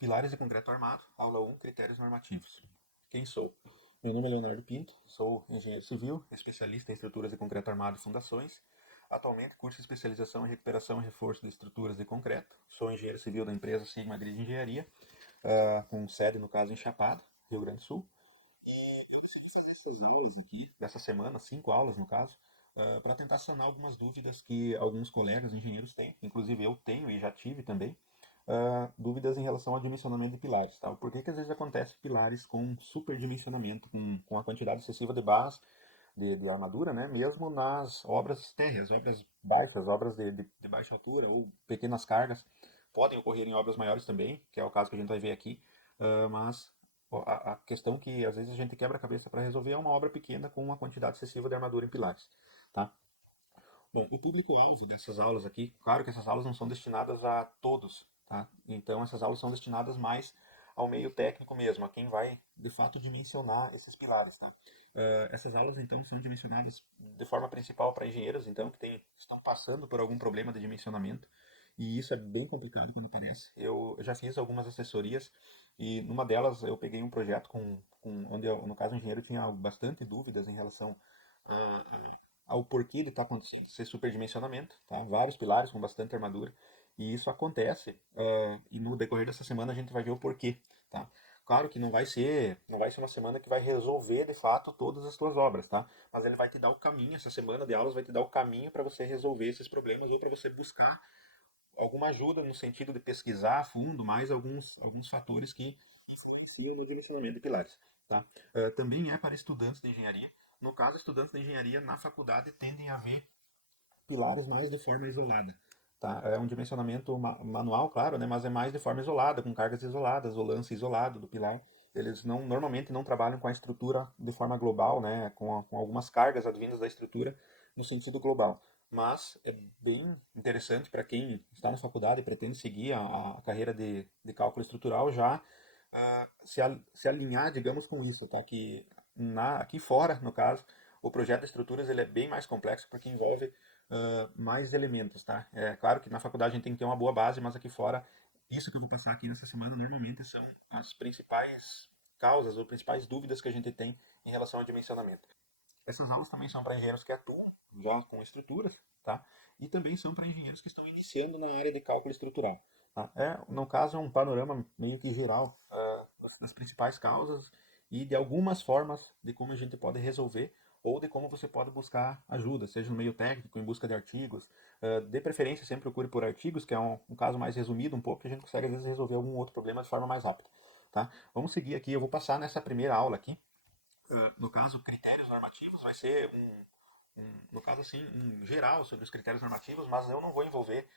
Pilares de concreto armado, aula 1, critérios normativos. Quem sou? Meu nome é Leonardo Pinto, sou engenheiro civil, especialista em estruturas de concreto armado e fundações. Atualmente curso especialização em recuperação e reforço de estruturas de concreto. Sou engenheiro civil da empresa Sigma Grid Engenharia, com sede no caso em Chapada, Rio Grande do Sul. E eu decidi fazer essas aulas aqui, dessa semana, 5 aulas no caso, para tentar sanar algumas dúvidas que alguns colegas engenheiros têm, inclusive eu tenho e já tive também, dúvidas em relação ao dimensionamento de pilares. Tá? Por que às vezes acontece pilares com superdimensionamento, com a quantidade excessiva de barras de armadura, né? Mesmo nas obras térreas, obras baixas, obras de baixa altura ou pequenas cargas, podem ocorrer em obras maiores também, que é o caso que a gente vai ver aqui, mas a questão que às vezes a gente quebra a cabeça para resolver é uma obra pequena com uma quantidade excessiva de armadura em pilares. Tá? Bom, o público-alvo dessas aulas aqui, claro que essas aulas não são destinadas a todos, tá? Então essas aulas são destinadas mais ao meio técnico mesmo, a quem vai de fato dimensionar esses pilares, tá? Essas aulas então são dimensionadas de forma principal para engenheiros, então estão passando por algum problema de dimensionamento, e isso é bem complicado quando aparece. Eu já fiz algumas assessorias e numa delas eu peguei um projeto onde eu, no caso o engenheiro tinha bastante dúvidas em relação ao porquê de estar acontecendo esse superdimensionamento, tá? Vários pilares com bastante armadura, e isso acontece, e no decorrer dessa semana a gente vai ver o porquê, tá? Claro que não vai ser uma semana que vai resolver de fato todas as tuas obras, tá? Mas ele vai te dar o caminho, essa semana de aulas vai te dar o caminho para você resolver esses problemas ou para você buscar alguma ajuda no sentido de pesquisar a fundo mais alguns fatores que influenciam no dimensionamento de pilares. Tá? Também é para estudantes de engenharia. No caso, estudantes de engenharia na faculdade tendem a ver pilares mais de forma isolada. Tá? É um dimensionamento manual, claro, né? Mas é mais de forma isolada, com cargas isoladas, o lance isolado do pilar. Eles normalmente não trabalham com a estrutura de forma global, né? Com algumas cargas advindas da estrutura no sentido global. Mas é bem interessante para quem está na faculdade e pretende seguir a carreira de cálculo estrutural já se alinhar, digamos, com isso, tá? Que aqui fora, no caso, o projeto de estruturas ele é bem mais complexo porque envolve mais elementos, tá? É claro que na faculdade a gente tem que ter uma boa base, mas aqui fora, isso que eu vou passar aqui nessa semana, normalmente são as principais causas ou principais dúvidas que a gente tem em relação ao dimensionamento. Essas aulas também são para engenheiros que atuam já com estruturas, tá? E também são para engenheiros que estão iniciando na área de cálculo estrutural. Tá? No caso, é um panorama meio que geral das principais causas e de algumas formas de como a gente pode resolver ou de como você pode buscar ajuda, seja no meio técnico, em busca de artigos. De preferência, sempre procure por artigos, que é um caso mais resumido um pouco, que a gente consegue às vezes resolver algum outro problema de forma mais rápida. Tá? Vamos seguir aqui, eu vou passar nessa primeira aula aqui, no caso, critérios normativos, vai ser no caso assim, um geral sobre os critérios normativos, mas eu não vou envolver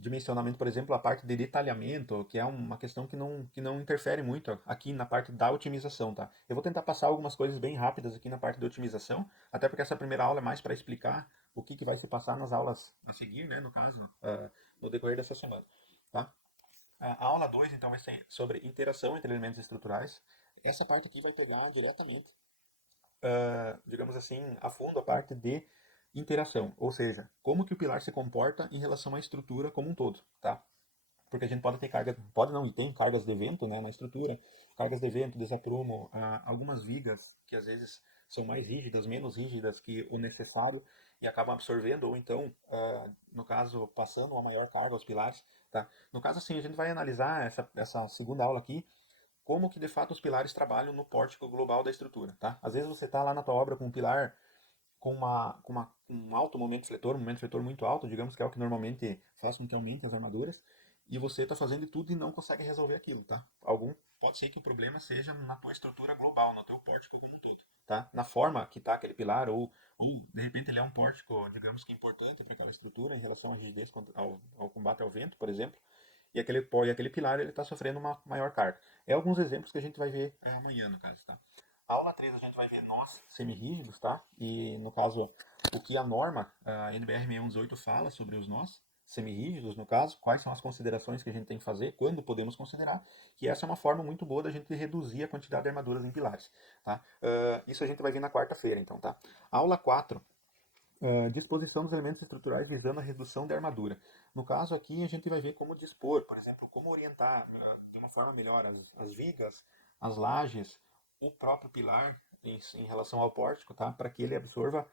dimensionamento, por exemplo, a parte de detalhamento, que é uma questão que não interfere muito aqui na parte da otimização, tá? Eu vou tentar passar algumas coisas bem rápidas aqui na parte de otimização, até porque essa primeira aula é mais para explicar o que vai se passar nas aulas a seguir, né, no caso, no decorrer dessa semana, tá? A aula 2 então, vai ser sobre interação entre elementos estruturais. Essa parte aqui vai pegar diretamente, digamos assim, a fundo a parte de interação, ou seja, como que o pilar se comporta em relação à estrutura como um todo, tá? Porque a gente pode ter carga, pode não, e tem cargas de vento, né, na estrutura, cargas de vento, desaprumo, algumas vigas que às vezes são mais rígidas, menos rígidas que o necessário e acabam absorvendo, ou então, no caso, passando uma maior carga aos pilares, tá? No caso, assim, a gente vai analisar essa segunda aula aqui, como que de fato os pilares trabalham no pórtico global da estrutura, tá? Às vezes você está lá na tua obra com um pilar com um alto momento fletor muito alto, digamos que é o que normalmente faz com que aumente as armaduras, e você está fazendo de tudo e não consegue resolver aquilo, tá? Pode ser que o problema seja na tua estrutura global, no teu pórtico como um todo, tá? Na forma que está aquele pilar, ou de repente ele é um pórtico, digamos que importante para aquela estrutura em relação à rigidez ao combate ao vento, por exemplo, e aquele pilar ele está sofrendo uma maior carga. É alguns exemplos que a gente vai ver amanhã, no caso, tá? A aula 3 a gente vai ver nós semirrígidos, tá? E no caso, o que a norma, a NBR 6118 fala sobre os nós semirrígidos, no caso, quais são as considerações que a gente tem que fazer, quando podemos considerar, que essa é uma forma muito boa da gente reduzir a quantidade de armaduras em pilares, tá? Isso a gente vai ver na quarta-feira, então, tá? A aula 4 disposição dos elementos estruturais visando a redução da armadura. No caso aqui, a gente vai ver como dispor, por exemplo, como orientar de uma forma melhor as vigas, as lajes, o próprio pilar em relação ao pórtico, tá? Para que ele absorva,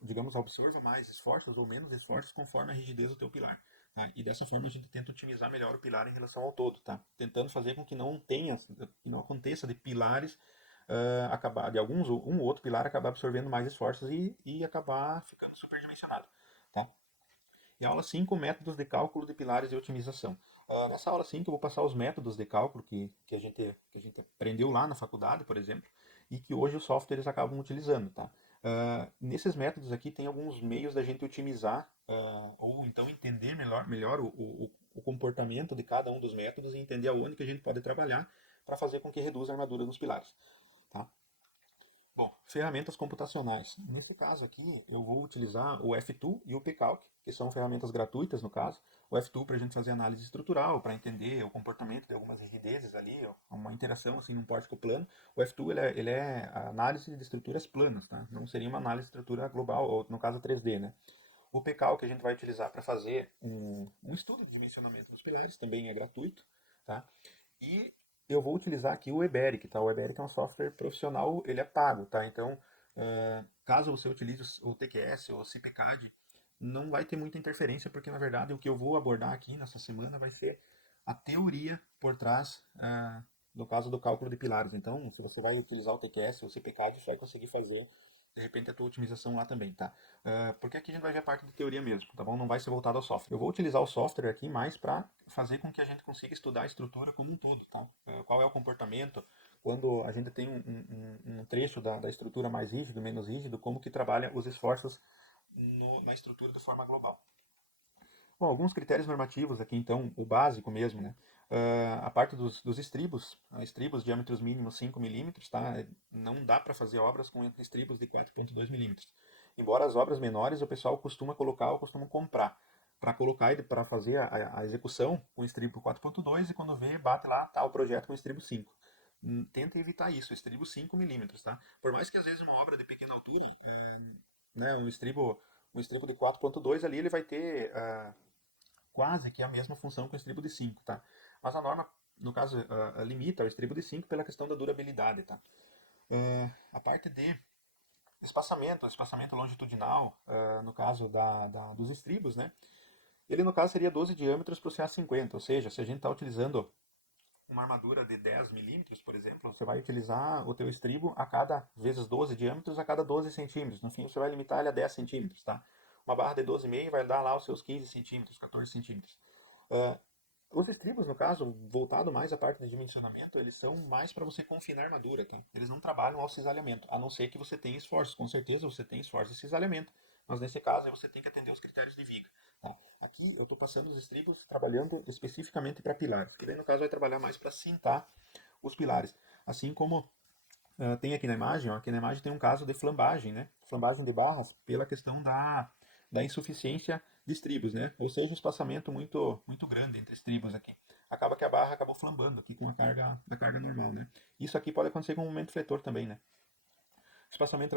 digamos, absorva mais esforços ou menos esforços conforme a rigidez do teu pilar. Tá? E dessa forma a gente tenta otimizar melhor o pilar em relação ao todo, tá? Tentando fazer com que que não aconteça de pilares acabar, de alguns, um ou outro pilar acabar absorvendo mais esforços e acabar ficando superdimensionado, tá? E a aula 5, métodos de cálculo de pilares e otimização. Nessa aula 5 eu vou passar os métodos de cálculo que a gente aprendeu lá na faculdade, por exemplo, e que hoje os softwares acabam utilizando, tá? Nesses métodos aqui tem alguns meios da gente otimizar ou então entender melhor o comportamento de cada um dos métodos e entender aonde que a gente pode trabalhar para fazer com que reduza a armadura dos pilares, tá? Bom, ferramentas computacionais. Nesse caso aqui, eu vou utilizar o F2 e o PCalc, que são ferramentas gratuitas no caso. O F2 para a gente fazer análise estrutural, para entender o comportamento de algumas rigidezes ali, ó, uma interação assim num pórtico plano. O F2 ele é a análise de estruturas planas, tá? Não seria uma análise de estrutura global, ou no caso 3D, né? O PCalc a gente vai utilizar para fazer um estudo de dimensionamento dos pilares, também é gratuito, tá? E eu vou utilizar aqui o Eberic, tá? O Eberic é um software profissional, ele é pago, tá? Então, caso você utilize o TQS ou o CPCAD, não vai ter muita interferência, porque na verdade o que eu vou abordar aqui nessa semana vai ser a teoria por trás, no caso do cálculo de pilares. Então, se você vai utilizar o TQS ou o CPCAD, você vai conseguir fazer de repente a tua otimização lá também, tá? Porque aqui a gente vai ver a parte de teoria mesmo, tá bom? Não vai ser voltado ao software. Eu vou utilizar o software aqui mais para fazer com que a gente consiga estudar a estrutura como um todo, tá? Qual é o comportamento quando a gente tem um trecho da estrutura mais rígido, menos rígido, como que trabalha os esforços na estrutura de forma global. Bom, alguns critérios normativos aqui, então, o básico mesmo, né? A parte dos estribos, estribos diâmetros mínimos 5 milímetros, tá? Não dá para fazer obras com estribos de 4,2 milímetros. Embora as obras menores o pessoal costuma colocar ou costuma comprar para colocar e para fazer a execução com estribo 4,2 e quando vê, bate lá, tá o projeto com estribo 5. Tenta evitar isso, estribo 5 milímetros, tá? Por mais que às vezes uma obra de pequena altura, né, um estribo de 4,2 ali, ele vai ter quase que a mesma função que o estribo de 5, tá? Mas a norma, no caso, limita o estribo de 5 pela questão da durabilidade, tá? A parte de espaçamento longitudinal, no caso dos estribos, né? Ele, no caso, seria 12 diâmetros para o CA50, ou seja, se a gente está utilizando uma armadura de 10 milímetros, por exemplo, você vai utilizar o teu estribo a cada vezes 12 diâmetros a cada 12 centímetros. No fim, você vai limitar ele a 10 centímetros, tá? Uma barra de 12,5 vai dar lá os seus 15 centímetros, 14 centímetros. Uh, os estribos, no caso, voltado mais à parte de dimensionamento, eles são mais para você confinar a armadura, tá? Eles não trabalham ao cisalhamento, a não ser que você tenha esforços. Com certeza você tem esforço de cisalhamento, mas nesse caso aí você tem que atender os critérios de viga. Tá? Aqui eu estou passando os estribos trabalhando especificamente para pilares, que daí no caso vai trabalhar mais para cintar os pilares. Assim como tem aqui na imagem, ó, aqui na imagem tem um caso de flambagem, né? Flambagem de barras pela questão da insuficiência de estribos, né? Ou seja, um espaçamento muito grande entre estribos aqui. Acaba que a barra acabou flambando aqui com a carga normal, né? Isso aqui pode acontecer com o momento fletor também, né? Espaçamento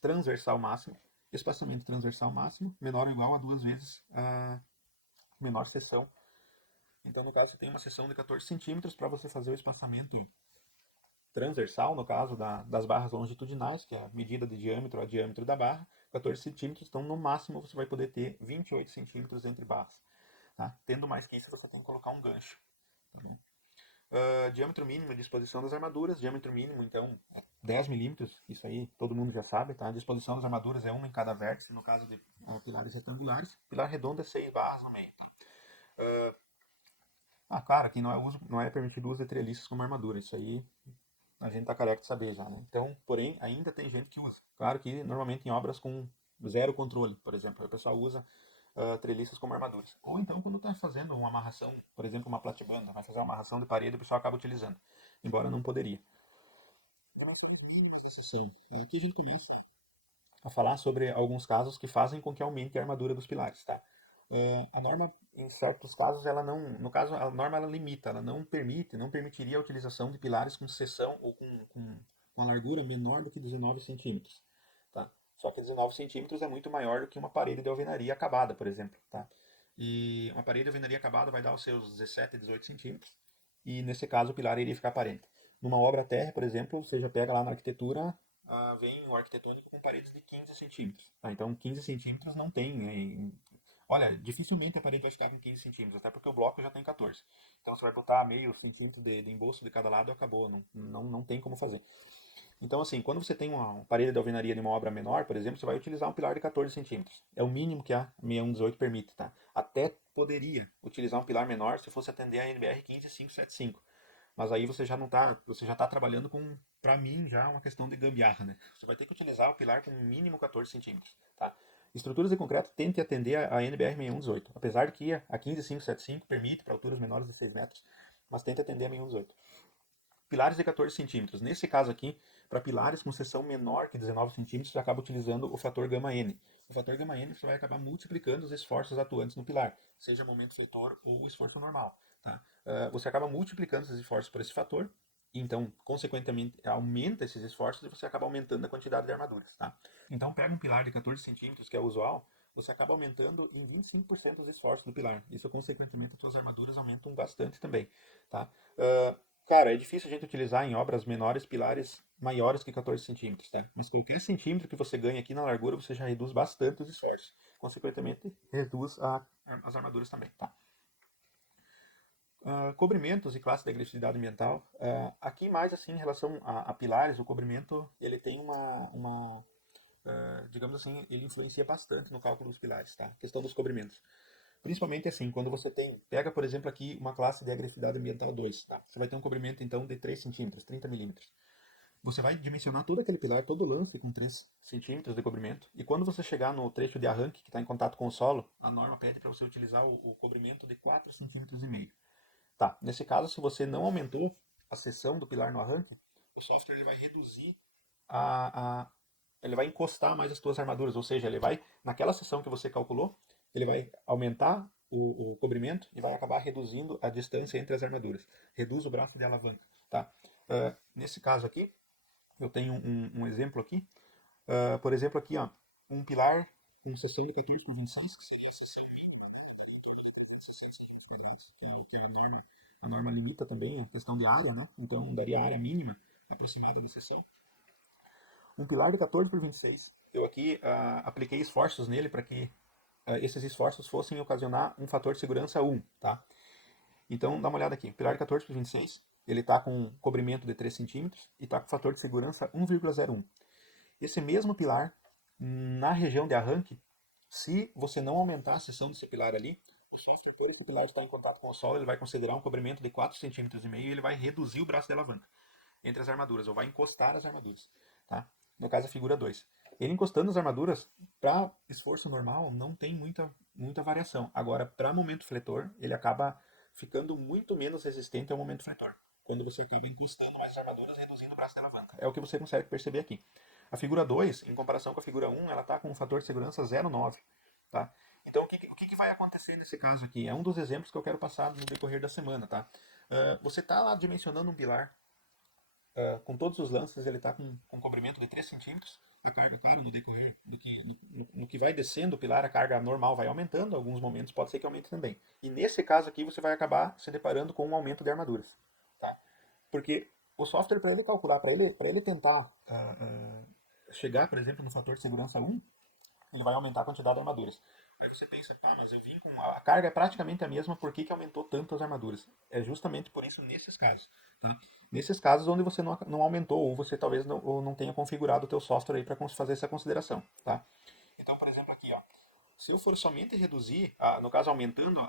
transversal máximo. Espaçamento transversal máximo menor ou igual a 2 vezes a menor seção. Então, no caso, você tem uma seção de 14 centímetros para você fazer o espaçamento transversal, no caso das barras longitudinais, que é a medida de diâmetro a diâmetro da barra, 14 centímetros, então no máximo você vai poder ter 28 centímetros entre barras. Tá? Tendo mais que isso, você tem que colocar um gancho. Tá bom? Diâmetro mínimo de disposição das armaduras, diâmetro mínimo, então, é 10 milímetros, isso aí todo mundo já sabe, tá? A disposição das armaduras é uma em cada vértice, no caso de pilares retangulares, pilar redondo é 6 barras no meio. Tá? Claro, aqui não é permitido o uso de treliços como armadura, isso aí a gente tá careca de saber já, né? Então, porém, ainda tem gente que usa. Claro que normalmente em obras com zero controle, por exemplo, o pessoal usa treliços como armaduras. Ou então quando está fazendo uma amarração, por exemplo, uma platibanda, vai fazer uma amarração de parede, o pessoal acaba utilizando, embora não poderia. Relações mínimas de seção. Aqui a gente começa a falar sobre alguns casos que fazem com que aumente a armadura dos pilares, tá? A norma, em certos casos, ela não, no caso, a norma ela limita, ela não permitiria a utilização de pilares com seção ou com a largura menor do que 19 centímetros, tá? Só que 19 centímetros é muito maior do que uma parede de alvenaria acabada, por exemplo, tá? E uma parede de alvenaria acabada vai dar os seus 17, 18 centímetros, e nesse caso o pilar iria ficar aparente. Numa obra térrea, por exemplo, você já pega lá na arquitetura, vem o arquitetônico com paredes de 15 centímetros. Tá? Então 15 centímetros não tem. Olha, dificilmente a parede vai ficar com 15 centímetros, até porque o bloco já tem 14. Então você vai botar meio centímetro de embolso de cada lado e acabou. Não tem como fazer. Então, assim, quando você tem uma parede de alvenaria de uma obra menor, por exemplo, você vai utilizar um pilar de 14 centímetros. É o mínimo que a 6118 permite, tá? Até poderia utilizar um pilar menor se fosse atender a NBR 15575. Mas aí você já não tá, você já está trabalhando com, para mim, já uma questão de gambiarra, né? Você vai ter que utilizar o pilar com mínimo 14 centímetros, tá? Estruturas de concreto tente atender a NBR 6118, apesar de que a 15575 permite para alturas menores de 6 metros, mas tente atender a 6118. Pilares de 14 centímetros. Nesse caso aqui, para pilares com seção menor que 19 centímetros, você acaba utilizando o fator γ-N. O fator γ-N você vai acabar multiplicando os esforços atuantes no pilar, seja momento fletor ou esforço normal. Tá? Você acaba multiplicando esses esforços por esse fator, e então, consequentemente, aumenta esses esforços e você acaba aumentando a quantidade de armaduras. Tá? Então, pega um pilar de 14 centímetros, que é o usual, você acaba aumentando em 25% os esforços do pilar. Isso, consequentemente, as suas armaduras aumentam bastante também. Tá? Cara, é difícil a gente utilizar em obras menores pilares maiores que 14 centímetros, tá? Mas qualquer centímetro que você ganha aqui na largura, você já reduz bastante os esforços. Consequentemente, reduz as armaduras também, tá? Cobrimentos e classe de agressividade ambiental. Aqui mais assim, em relação a pilares, o cobrimento, ele tem digamos assim, ele influencia bastante no cálculo dos pilares, tá? Questão dos cobrimentos. Principalmente assim, quando você pega por exemplo aqui uma classe de agressividade ambiental 2, tá? Você vai ter um cobrimento então de 3 centímetros, 30 milímetros. Você vai dimensionar todo aquele pilar, todo o lance com 3 centímetros de cobrimento, e quando você chegar no trecho de arranque que está em contato com o solo, a norma pede para você utilizar o cobrimento de 4 centímetros e meio. Tá, nesse caso, se você não aumentou a seção do pilar no arranque, o software ele vai reduzir ele vai encostar mais as tuas armaduras, ou seja, ele vai, naquela seção que você calculou, ele vai aumentar o cobrimento e vai acabar reduzindo a distância entre as armaduras. Reduz o braço de alavanca, tá? Nesse caso aqui, eu tenho um exemplo aqui. Por exemplo, aqui, ó, um pilar com seção de 14 por 26, que seria a seção 60 centímetros quadrados, que é a norma limita também a questão de área, né? Então daria a área mínima aproximada da seção. Um pilar de 14 por 26. Eu aqui apliquei esforços nele para que esses esforços fossem ocasionar um fator de segurança 1, tá? Então dá uma olhada aqui. Pilar de 14 por 26, ele está com um cobrimento de 3 centímetros e está com fator de segurança 1,01. Esse mesmo pilar, na região de arranque, se você não aumentar a seção desse pilar ali, o software, por que o pilar está em contato com o solo, ele vai considerar um cobrimento de 4,5 cm e ele vai reduzir o braço de alavanca entre as armaduras, ou vai encostar as armaduras. Tá? No caso, a figura 2. Ele encostando as armaduras, para esforço normal, não tem muita variação. Agora, para momento fletor, ele acaba ficando muito menos resistente ao momento fletor. Quando você acaba encostando mais as armaduras, reduzindo o braço de alavanca. É o que você consegue perceber aqui. A figura 2, em comparação com a figura 1, ela está com um fator de segurança 0,9. Tá? Então, o que vai acontecer nesse caso aqui? É um dos exemplos que eu quero passar no decorrer da semana. Tá? Você está lá dimensionando um pilar, com todos os lances, ele está com um cobrimento de 3 centímetros. A carga, claro, no decorrer no que vai descendo o pilar, a carga normal vai aumentando. Em alguns momentos pode ser que aumente também. E nesse caso aqui, você vai acabar se deparando com um aumento de armaduras. Tá? Porque o software, para ele calcular, para ele tentar chegar, por exemplo, no fator de segurança 1, ele vai aumentar a quantidade de armaduras. Aí você pensa, tá, mas eu vim com. A carga é praticamente a mesma, por que aumentou tanto as armaduras? É justamente por isso nesses casos. Tá? Nesses casos onde você não aumentou, ou você talvez não tenha configurado o teu software aí para fazer essa consideração. Tá? Então, por exemplo, aqui, ó, se eu for somente reduzir, no caso aumentando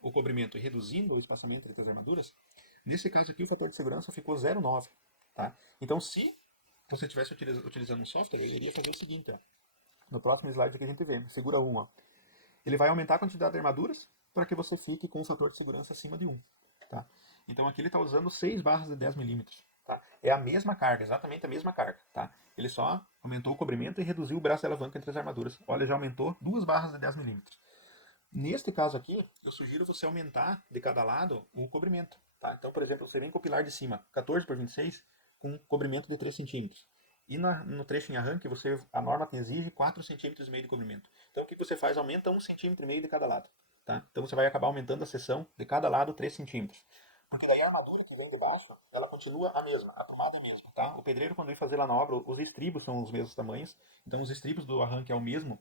o cobrimento e reduzindo o espaçamento entre as armaduras, nesse caso aqui o fator de segurança ficou 0,9. Tá? Então, se você estivesse utilizando um software, ele iria fazer o seguinte, ó. No próximo slide aqui a gente vê, segura 1, ó. Ele vai aumentar a quantidade de armaduras para que você fique com um fator de segurança acima de 1. Tá? Então aqui ele está usando 6 barras de 10 milímetros. Tá? É a mesma carga, exatamente a mesma carga. Tá? Ele só aumentou o cobrimento e reduziu o braço de alavanca entre as armaduras. Olha, já aumentou 2 barras de 10 milímetros. Neste caso aqui, eu sugiro você aumentar de cada lado o cobrimento. Tá? Então, por exemplo, você vem com o pilar de cima, 14 por 26, com cobrimento de 3 centímetros. E no trecho em arranque, a norma te exige 4,5 cm de comprimento. Então o que você faz? Aumenta 1,5 cm de cada lado. Tá? Então você vai acabar aumentando a seção de cada lado 3 centímetros. Porque daí a armadura que vem de baixo, ela continua a mesma, a tomada é a mesma. Tá? O pedreiro, quando ele fazer lá na obra, os estribos são os mesmos tamanhos. Então os estribos do arranque é o mesmo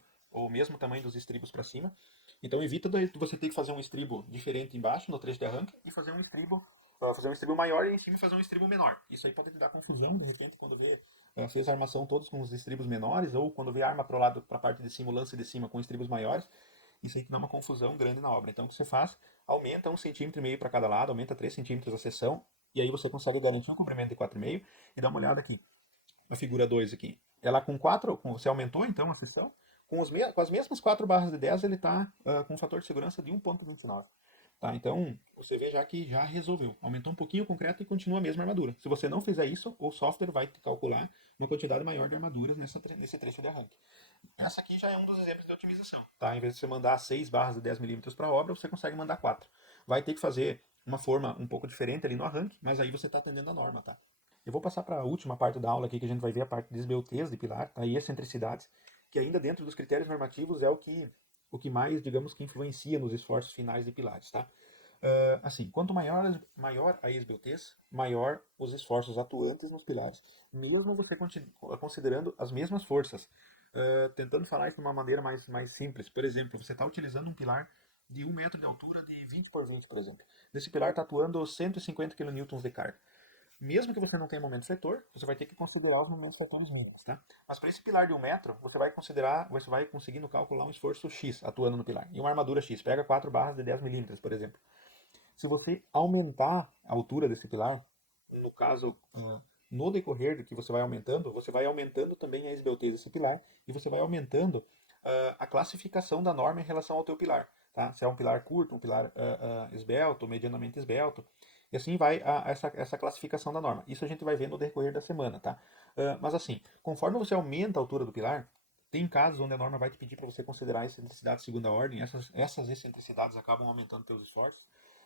tamanho dos estribos para cima. Então evita você ter que fazer um estribo diferente embaixo, no trecho de arranque, e fazer um estribo maior e em cima fazer um estribo menor. Isso aí pode te dar confusão, de repente, quando vê, fez a armação todos com os estribos menores, ou quando vê a arma para a parte de cima, o lance de cima com estribos maiores, isso aí te dá uma confusão grande na obra. Então o que você faz? Aumenta 1,5 cm para cada lado, aumenta 3 centímetros a seção, e aí você consegue garantir um comprimento de 4,5 e dá uma olhada aqui, a figura 2 aqui. Ela com 4, você aumentou então a seção, com as mesmas 4 barras de 10 ele está com um fator de segurança de 1,29. Tá? Então, você vê já que já resolveu. Aumentou um pouquinho o concreto e continua a mesma armadura. Se você não fizer isso, o software vai te calcular uma quantidade maior de armaduras nesse trecho de arranque. Essa aqui já é um dos exemplos de otimização. Tá? Em vez de você mandar 6 barras de 10 milímetros para a obra, você consegue mandar 4. Vai ter que fazer uma forma um pouco diferente ali no arranque, mas aí você está atendendo a norma. Tá? Eu vou passar para a última parte da aula aqui, que a gente vai ver a parte de esbeltez de pilar, tá? E excentricidades, que ainda dentro dos critérios normativos é o que mais, digamos, que influencia nos esforços finais de pilares. Tá? Assim, quanto maior a esbeltez, maior os esforços atuantes nos pilares, mesmo você considerando as mesmas forças. Tentando falar isso de uma maneira mais simples. Por exemplo, você está utilizando um pilar de 1 metro de altura de 20 por 20, por exemplo. Esse pilar está atuando 150 kN de carga. Mesmo que você não tenha momento fletor, você vai ter que considerar os momentos fletores mínimos, tá? Mas para esse pilar de 1 metro, você vai conseguir no cálculo lá um esforço X atuando no pilar. E uma armadura X, pega 4 barras de 10 milímetros, por exemplo. Se você aumentar a altura desse pilar, no caso, no decorrer do que você vai aumentando também a esbeltez desse pilar e você vai aumentando a classificação da norma em relação ao teu pilar. Tá? Se é um pilar curto, um pilar esbelto, medianamente esbelto, e assim vai essa classificação da norma. Isso a gente vai ver no decorrer da semana. Tá? Mas assim, conforme você aumenta a altura do pilar, tem casos onde a norma vai te pedir para você considerar excentricidade de segunda ordem, essas excentricidades acabam aumentando teus esforços.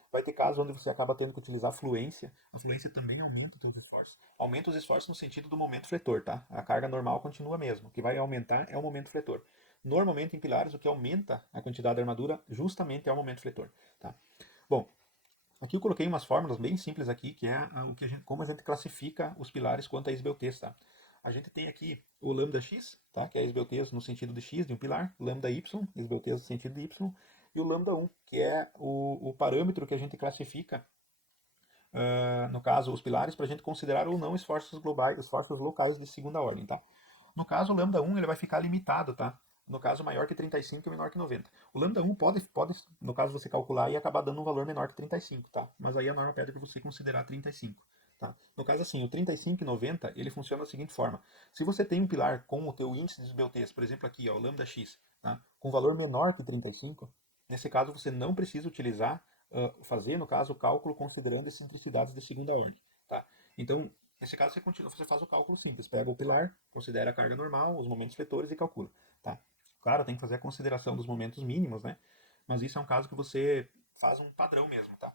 Vai ter casos onde você acaba tendo que utilizar fluência. A fluência também aumenta os seus esforços. Aumenta os esforços no sentido do momento fletor, tá? A carga normal continua a mesma. O que vai aumentar é o momento fletor. Normalmente em pilares o que aumenta a quantidade de armadura justamente é o momento fletor, tá? Bom, aqui eu coloquei umas fórmulas bem simples aqui, que é como a gente classifica os pilares quanto a esbeltez, tá? A gente tem aqui o lambda x, tá? Que é a esbeltez no sentido de x de um pilar, lambda y, esbeltez no sentido de y, e o lambda 1, que é o parâmetro que a gente classifica, no caso, os pilares, para a gente considerar ou não esforços globais, esforços locais de segunda ordem. Tá? No caso, o lambda 1 ele vai ficar limitado, tá? No caso, maior que 35 e menor que 90. O lambda 1 pode, no caso, você calcular e acabar dando um valor menor que 35, tá? Mas aí a norma pede para você considerar 35. Tá? No caso, assim, o 35 e 90, ele funciona da seguinte forma. Se você tem um pilar com o teu índice de esbeltez, por exemplo aqui, ó, o lambda x, tá? Com valor menor que 35, nesse caso você não precisa utilizar, fazer, no caso, o cálculo considerando excentricidades de segunda ordem. Tá? Então, nesse caso, você faz o cálculo simples. Pega o pilar, considera a carga normal, os momentos fletores e calcula. Tá? Claro, tem que fazer a consideração dos momentos mínimos, né? Mas isso é um caso que você faz um padrão mesmo, tá?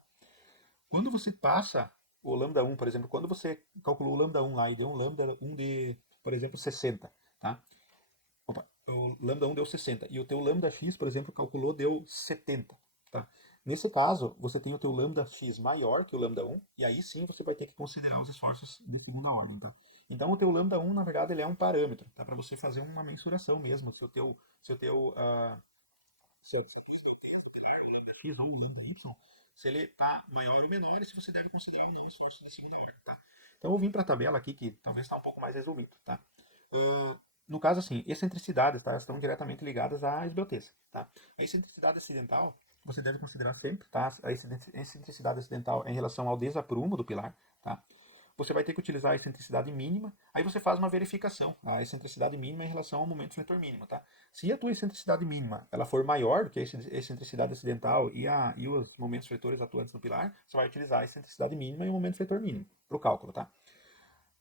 Quando você passa o lambda 1, por exemplo, quando você calculou o lambda 1 lá e deu um lambda 1 de, por exemplo, 60, tá? Opa, o lambda 1 deu 60 e o teu lambda x, por exemplo, calculou deu 70, tá? Nesse caso, você tem o teu lambda x maior que o lambda 1 e aí sim você vai ter que considerar os esforços de segunda ordem, tá? Então o teu lambda 1, na verdade, ele é um parâmetro, tá? Para você fazer uma mensuração mesmo, se o lambda x ou o lambda y, se ele está maior ou menor e se você deve considerar ou não esforço de segunda ordem, tá? Então eu vou vir para a tabela aqui que talvez está um pouco mais resumido, tá? No caso, assim, excentricidades, tá? Estão diretamente ligadas à esbeltez, tá? A excentricidade acidental, você deve considerar sempre, tá? A excentricidade acidental é em relação ao desaprumo do pilar, tá? Você vai ter que utilizar a excentricidade mínima, aí você faz uma verificação, a excentricidade mínima em relação ao momento fletor mínimo, tá? Se a tua excentricidade mínima ela for maior do que a excentricidade acidental e os momentos fletores atuantes no pilar, você vai utilizar a excentricidade mínima e o momento fletor mínimo para o cálculo, tá?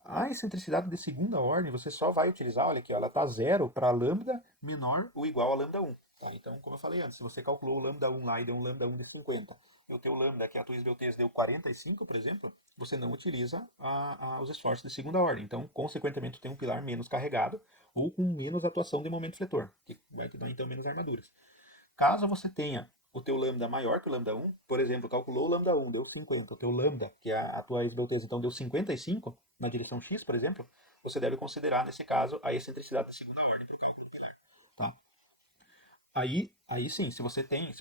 A excentricidade de segunda ordem você só vai utilizar, olha aqui, ó, ela está zero para lambda menor ou igual a lambda 1. Tá? Então, como eu falei antes, se você calculou o lambda 1 lá e deu um lambda 1 de 50, e o teu lambda, que é a tua esbeltez, deu 45, por exemplo, você não utiliza os esforços de segunda ordem. Então, consequentemente, tu tem um pilar menos carregado ou com menos atuação de momento fletor, que vai te dar então menos armaduras. Caso você tenha o teu lambda maior que o lambda 1, por exemplo, calculou o lambda 1, deu 50, o teu lambda, que é a tua esbeltez, então deu 55 na direção x, por exemplo, você deve considerar, nesse caso, a excentricidade de segunda ordem para o cálculo do pilar. Tá? Aí sim, se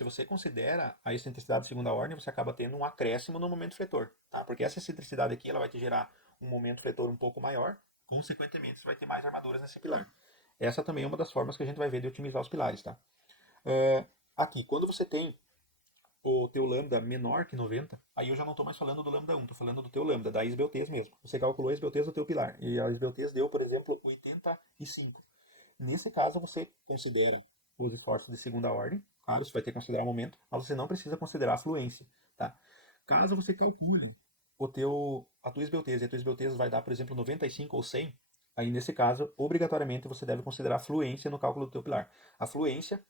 você considera a excentricidade de segunda ordem, você acaba tendo um acréscimo no momento fletor, tá? Porque essa excentricidade aqui, ela vai te gerar um momento fletor um pouco maior, consequentemente, você vai ter mais armaduras nesse pilar. Essa também é uma das formas que a gente vai ver de otimizar os pilares, tá? Aqui, quando você tem o teu lambda menor que 90, aí eu já não estou mais falando do lambda 1, estou falando do teu lambda, da esbeltez mesmo. Você calculou a esbeltez do teu pilar, e a esbeltez deu, por exemplo, 85. Nesse caso, você considera os esforços de segunda ordem, claro, você vai ter que considerar o momento, mas você não precisa considerar a fluência, tá? Caso você calcule a tua esbeltez, e a tua esbeltez vai dar, por exemplo, 95 ou 100, aí nesse caso, obrigatoriamente você deve considerar a fluência no cálculo do teu pilar. A fluência,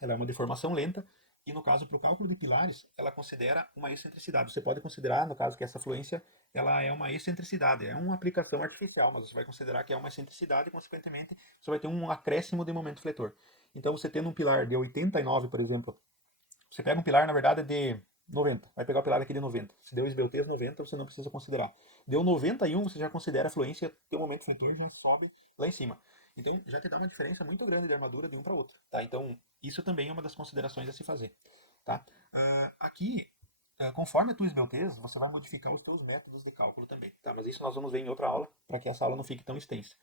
ela é uma deformação lenta, e no caso, para o cálculo de pilares, ela considera uma excentricidade. Você pode considerar, no caso, que essa fluência ela é uma excentricidade, é uma aplicação artificial, mas você vai considerar que é uma excentricidade e, consequentemente, você vai ter um acréscimo de momento fletor. Então, você tendo um pilar de 89, por exemplo, você pega um pilar, na verdade, de 90. Vai pegar o pilar aqui de 90. Se deu esbeltez 90, você não precisa considerar. Deu 91, você já considera a fluência, teu momento fletor já sobe lá em cima. Então, já te dá uma diferença muito grande de armadura de um para outro. Tá? Então, isso também é uma das considerações a se fazer. Tá? Aqui, conforme a tua esbeltez, você vai modificar os teus métodos de cálculo também. Tá? Mas isso nós vamos ver em outra aula, para que essa aula não fique tão extensa.